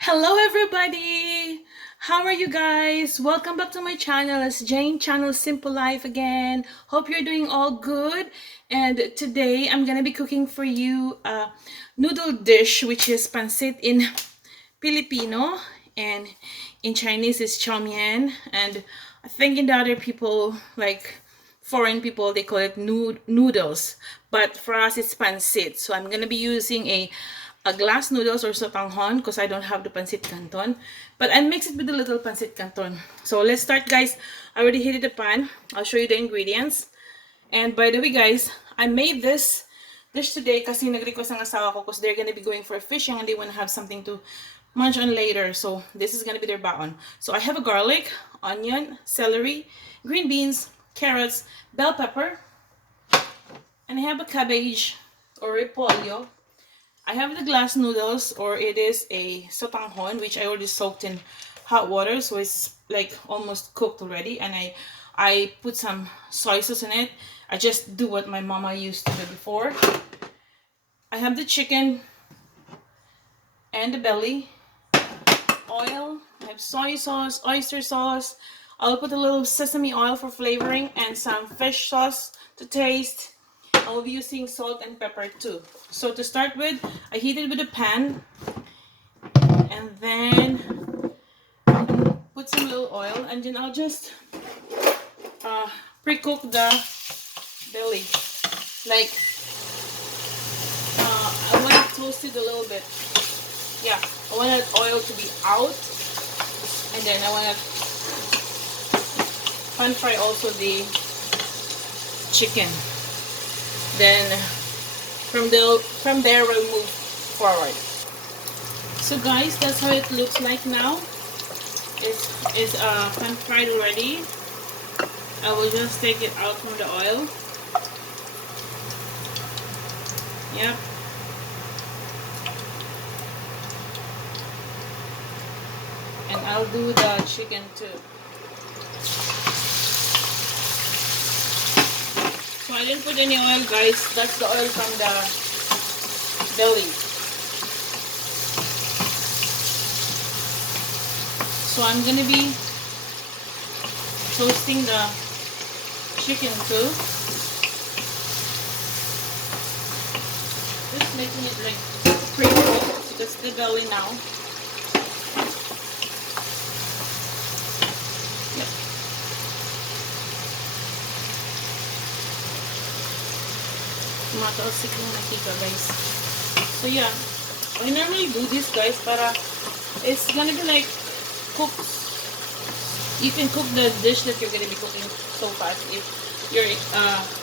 Hello everybody! How are you guys? Welcome back to my channel. It's Jane Channel Simple Life again. Hope you're doing all good. And today I'm gonna be cooking for you a noodle dish which is pancit in Filipino, and in Chinese is chow mein, and I think in the other people like foreign people they call it noodles, but for us it's pancit. So I'm gonna be using a glass noodles or sotanghon because I don't have the pancit canton, but I mix it with a little pancit canton. So let's start, guys. I already heated the pan. I'll show you the ingredients. And by the way, guys, I made this dish today kasi nag-request ang asawa ko because they're gonna be going for fishing and they want to have something to munch on later. So this is gonna be their baon. So I have a garlic, onion, celery, green beans, carrots, bell pepper, and I have a cabbage or repolyo. I have the glass noodles, or it is a sotanghon, which I already soaked in hot water, so it's like almost cooked already. And I put some soy sauce in it. I just do what my mama used to do before. I have the chicken and the belly, oil. I have soy sauce, oyster sauce. I'll put a little sesame oil for flavoring and some fish sauce to taste. I'll be using salt and pepper too. So to start with, I heated with a pan and then put some little oil, and then I'll just pre-cook the belly. Like I want it toasted a little bit. Yeah, I want that oil to be out, and then I want to pan fry also the chicken. Then from there we'll move forward. So guys, that's how it looks like now. It's pan fried already. I will just take it out from the oil. Yep. And I'll do the chicken too. So I didn't put any oil, guys. That's the oil from the belly. So I'm gonna be toasting the chicken too. Just making it like pre-cooked. That's the belly now. Yep. Tumatalsik yung nakita, guys. So yeah, I normally do this, guys, para it's gonna be like cooked. You can cook the dish that you're gonna be cooking so fast if your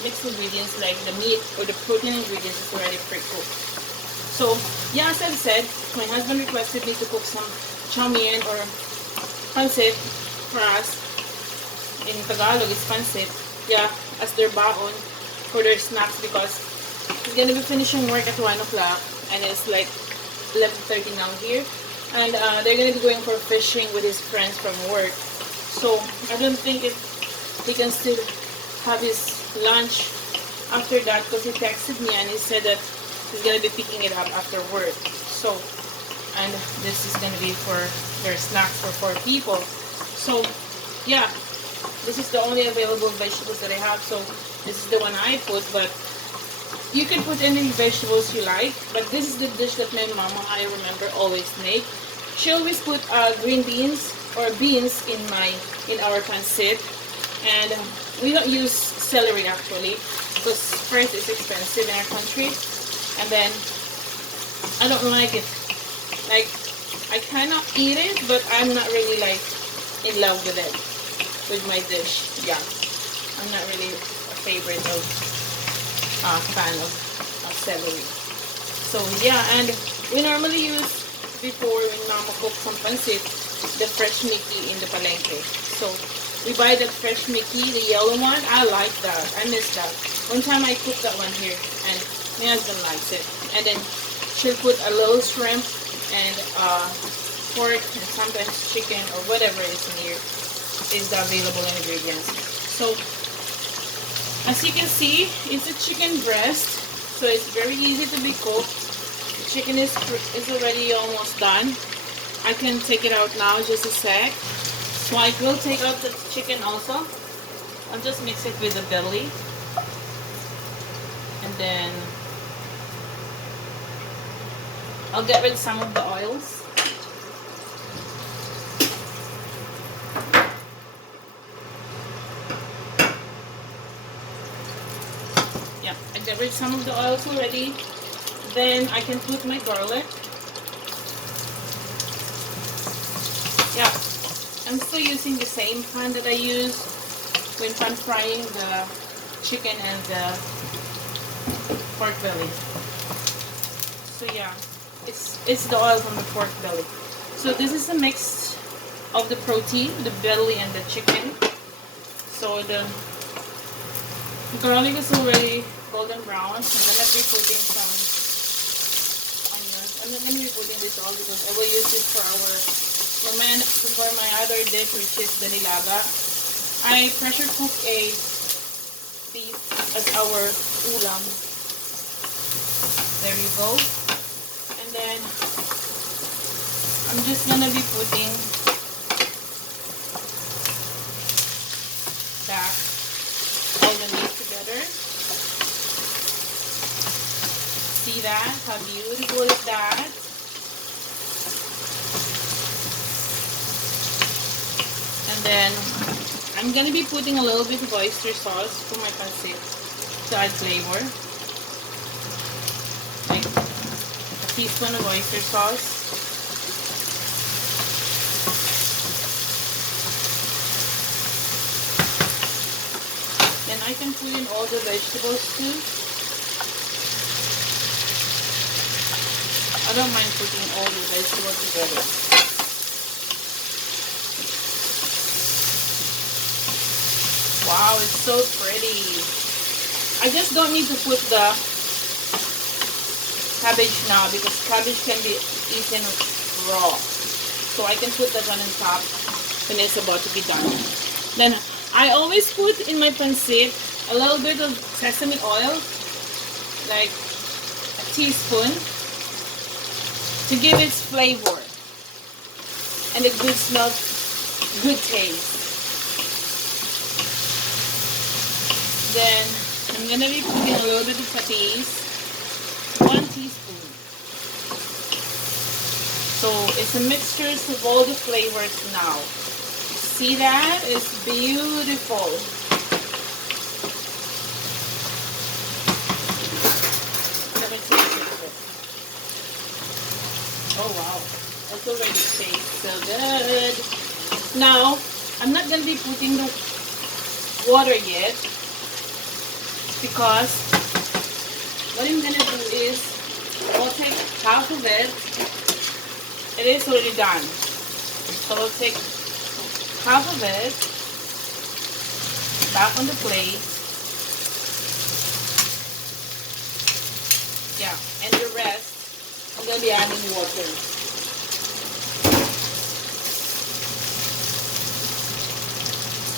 mixed ingredients like the meat or the protein ingredients is already pre-cooked. So yeah, as I've said, my husband requested me to cook some chow mein or pancit for us. In Tagalog, it's pancit. Yeah, as their baon for their snacks because he's gonna be finishing work at 1 o'clock and it's like 11:30 now here. And they're gonna be going for fishing with his friends from work. So I don't think if he can still have his lunch after that because he texted me and he said that he's gonna be picking it up after work. So, and this is gonna be for their snacks for 4 people. So yeah, this is the only available vegetables that I have. So this is the one I put, but you can put any vegetables you like, but this is the dish that my mama, I remember, always make. She always put green beans or beans in our pancit, and we don't use celery actually because first it's expensive in our country, and then I don't like it. Like I kind of eat it, but I'm not really like in love with it with my dish. Yeah, I'm not really a favorite of fan of celery. So yeah, and we normally use before when mama cooks some pancit, the fresh Mickey in the palengke. So we buy that fresh Mickey, the yellow one. I like that. I miss that. One time I cooked that one here and my husband likes it. And then she'll put a little shrimp and pork and sometimes chicken or whatever is in here is the available ingredients. So as you can see, it's a chicken breast, so it's very easy to be cooked. The chicken is already almost done. I can take it out now, just a sec. So I will take out the chicken also. I'll just mix it with the belly. And then I'll get rid of some of the oils. Yeah, I get rid of some of the oils already. Then I can put my garlic. Yeah, I'm still using the same pan that I use when pan frying the chicken and the pork belly. So yeah, it's the oil from the pork belly. So this is a mix of the protein, the belly and the chicken. So the garlic is already golden brown. I'm gonna be putting some onions. I'm not gonna be putting this all because I will use this for my other dish, which is the nilaga. I pressure cook a piece as our ulam. There you go. And then I'm just gonna be putting back all the meat together. See that? How beautiful is that? And then I'm gonna be putting a little bit of oyster sauce for my pancit to add flavor. Like a teaspoon of oyster sauce. Then I can put in all the vegetables too. I don't mind putting all the vegetables together. Wow, it's so pretty. I just don't need to put the cabbage now because cabbage can be eaten raw. So I can put that one on top when it's about to be done. Then I always put in my pancit a little bit of sesame oil, like a teaspoon, to give its flavor and a good smell, good taste. Then I'm gonna be putting a little bit of patis, 1 teaspoon. So it's a mixture of all the flavors now. See that? It's beautiful. Let me taste it. Oh wow, that's already tastes so good. Now I'm not gonna be putting the water yet, because what I'm gonna do is I'll take half of it. It is already done. So I'll take half of it back on the plate. Yeah, and the rest I'm gonna be adding water.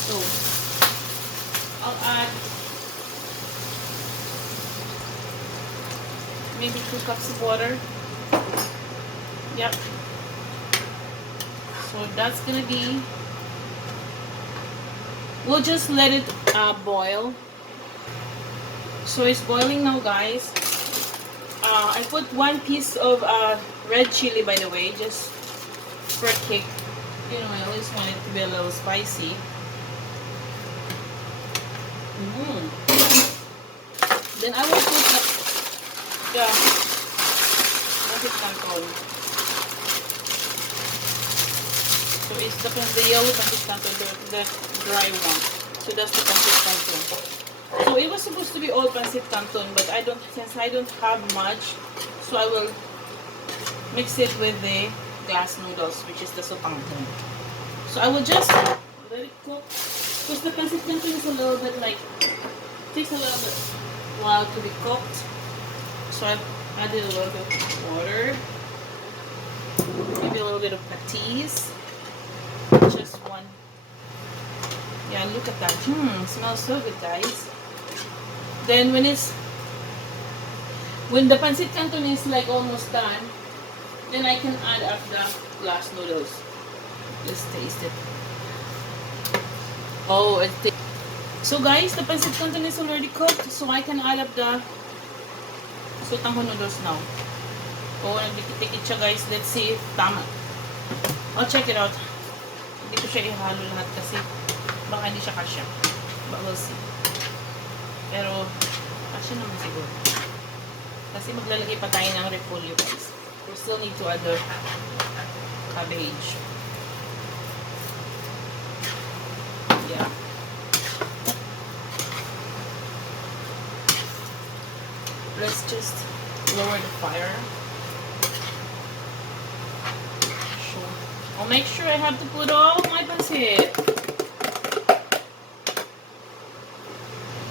So I'll add maybe 2 cups of water. Yep. So that's gonna be, we'll just let it boil. So it's boiling now, guys. I put 1 piece of red chili, by the way, just for a kick. You know, I always want it to be a little spicy. Then I will put the pancit canton. So it's the yellow pancit canton, the dry one. So that's the pancit canton. So it was supposed to be all pancit canton, but since I don't have much, so I will mix it with the glass noodles, which is the sotanghon. So I will just let it cook, because the pancit canton is a little bit like, takes a little bit while to be cooked. So I've added a little bit of water, maybe a little bit of patis, just 1. Yeah, look at that. Smells so good, guys. Then when the pancit canton is like almost done, Then I can add up the glass noodles. Let's taste it. Oh, so guys, the pancit canton is already cooked, so I can add up the sutang noodles now. Oh, nagdikit-dikit siya guys. Let's see if tama. I'll check it out. Hindi ko siya ihalo lahat kasi baka hindi siya kasya. But we'll see. Pero, kasya naman siguro. Kasi maglalagay pa tayo ng repolyo guys. We still need to add the cabbage. Yeah. Let's just lower the fire. I'll make sure I have to put all my pancit.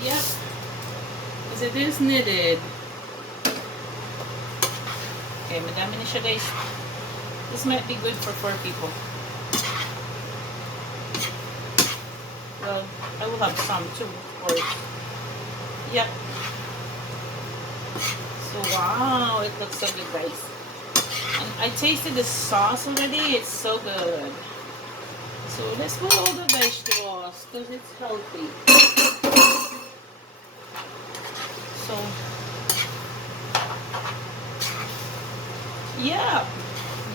Yep. Because it is knitted. Okay, madami na siya guys. This might be good for 4 people. Well, I will have some too, of course. Yep. So, wow, it looks so good, guys. And I tasted the sauce already. It's so good. So, let's put all the vegetables because it's healthy. So, yeah.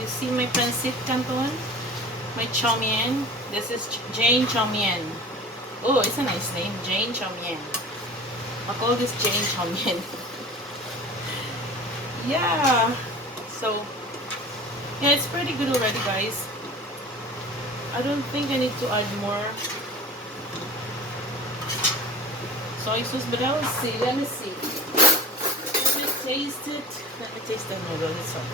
You see my pancit canton? My chow mein. This is Jane Chow Mein. Oh, it's a nice name. Jane Chow Mein. I'll call this Jane Chow Mein. Yeah. So, yeah, it's pretty good already, guys. I don't think I need to add more soy sauce, but I will see. Let me see. Let me taste it. Let me taste the noodle itself.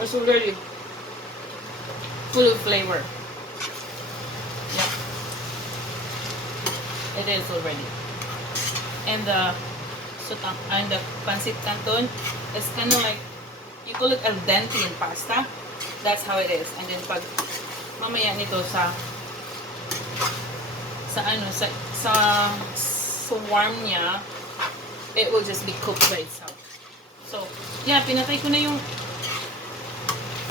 It's already full of flavor. Yep. It is already. And the sutang and the pancit canton is kind of like, you call it al dente in pasta. That's how it is. And then pag mamaya nito sa warm niya, it will just be cooked by itself. So, yeah, pinatay ko na yung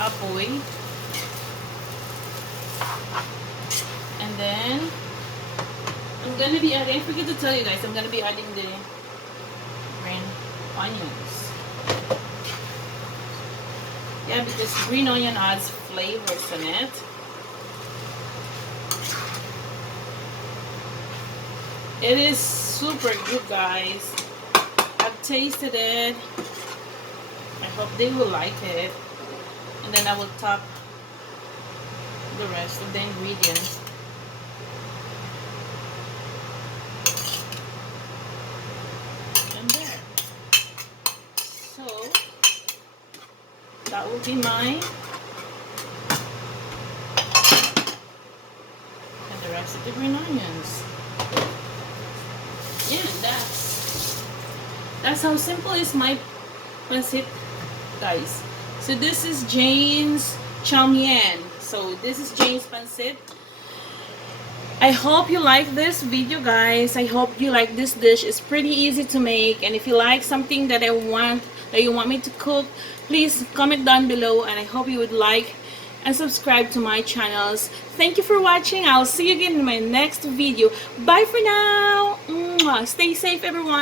apoy. And then, I'm gonna be adding, I forget to tell you guys, I'm gonna be adding the green onions. Yeah, because green onion adds flavors in it. It is super good, guys. I've tasted it. I hope they will like it. And then I will top the rest of the ingredients. And there. So, that will be mine. And the rest of the green onions. Yeah, that's how simple is my pancit, guys. So this is Jane's chow mein. So this is Jane's pancit. I hope you like this video, guys. I hope you like this dish. It's pretty easy to make, and if you like something that you want me to cook, please comment down below, and I hope you would like and subscribe to my channels. Thank you for watching. I'll see you again in my next video. Bye for now. Stay safe, everyone.